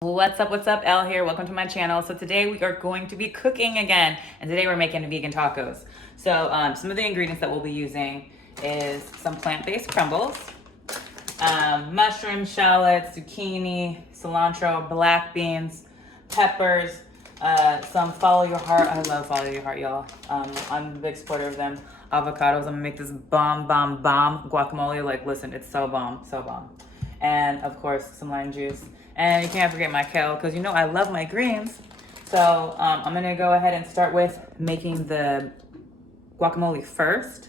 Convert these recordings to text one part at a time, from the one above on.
What's up, Elle here. Welcome to my channel. So today we are going to be cooking again, and today we're making vegan tacos. So some of the ingredients that we'll be using is some plant-based crumbles, mushrooms, shallots, zucchini, cilantro, black beans, peppers, some follow your heart. I love follow your heart, y'all. I'm a big supporter of them. Avocados. I'm gonna make this bomb guacamole. Like, listen, it's so bomb, so bomb. And of course, some lime juice. And you can't forget my kale, because you know I love my greens. So I'm gonna go ahead and start with making the guacamole first.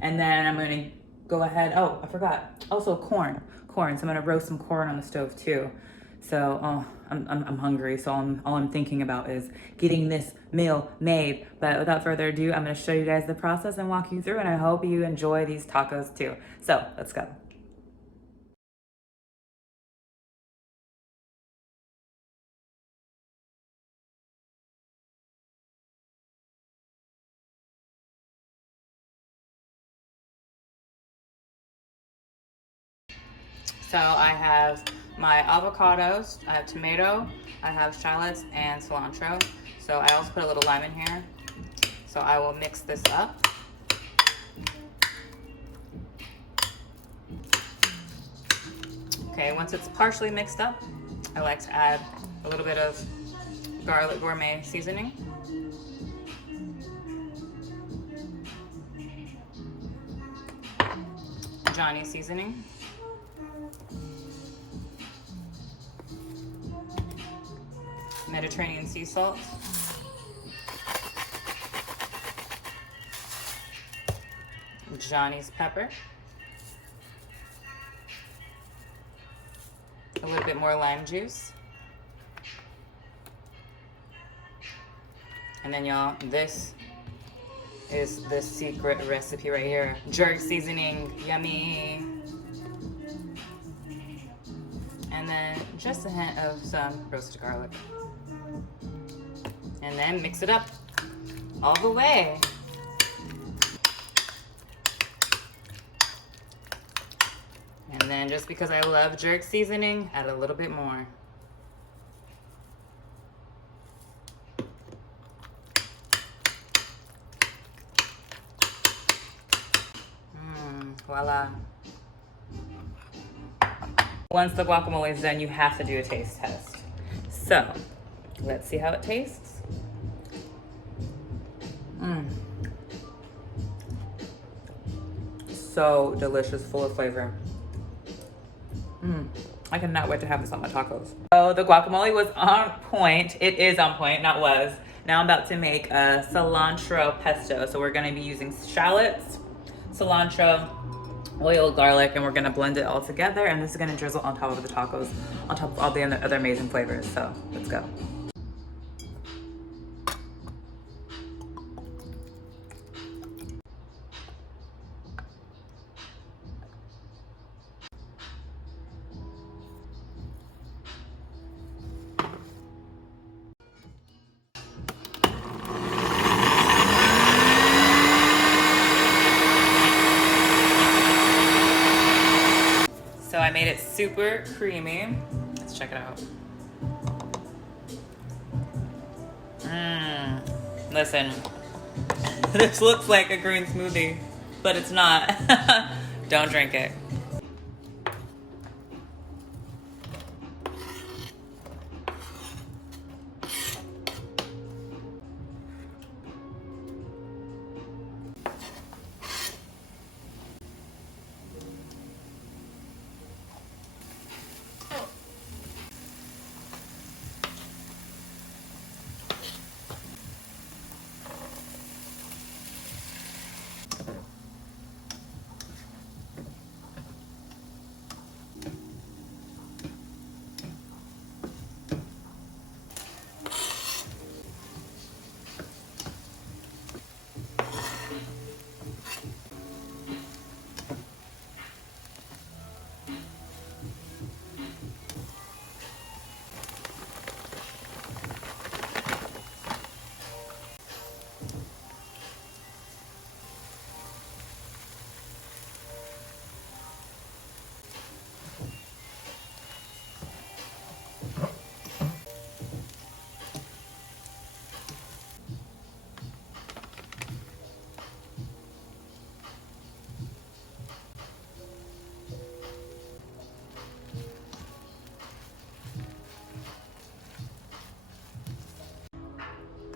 And then I'm gonna go ahead, oh, I forgot. Also corn. So I'm gonna roast some corn on the stove too. So I'm hungry, so all I'm thinking about is getting this meal made. But without further ado, I'm gonna show you guys the process and walk you through, and I hope you enjoy these tacos too. So let's go. So I have my avocados, I have tomato, I have shallots and cilantro. So I also put a little lime in here. So I will mix this up. Okay, once it's partially mixed up, I like to add a little bit of garlic gourmet seasoning. Johnny seasoning. Mediterranean sea salt. Johnny's pepper. A little bit more lime juice. And then y'all, this is the secret recipe right here. Jerk seasoning, yummy. And then just a hint of some roasted garlic. And then mix it up all the way. And then just because I love jerk seasoning, add a little bit more. Voila. Once the guacamole is done, you have to do a taste test. So, let's see how it tastes. So delicious, full of flavor. I cannot wait to have this on my tacos. So the guacamole was on point. It is on point, not was. Now I'm about to make a cilantro pesto. So we're gonna be using shallots, cilantro, oil, garlic, and we're gonna blend it all together. And this is gonna drizzle on top of the tacos, on top of all the other amazing flavors. So let's go. So I made it super creamy. Let's check it out. Listen, this looks like a green smoothie, but it's not. Don't drink it.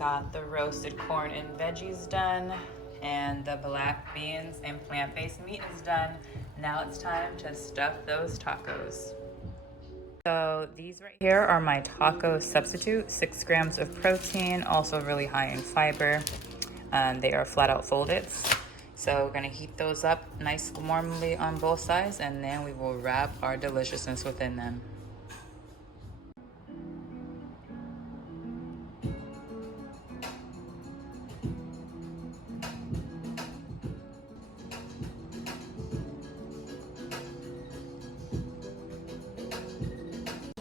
got the roasted corn and veggies done, and the black beans and plant-based meat is done. Now it's time to stuff those tacos. So these right here are my taco substitute, 6 grams of protein, also really high in fiber. They are flat out folded. So we're gonna heat those up nice warmly on both sides, and then we will wrap our deliciousness within them.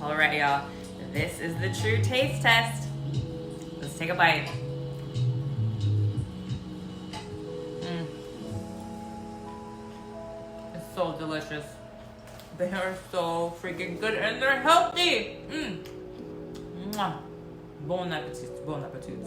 All right, y'all, this is the true taste test. Let's take a bite. It's so delicious. They are so freaking good and they're healthy. Mwah. Bon appetit, bon appetit.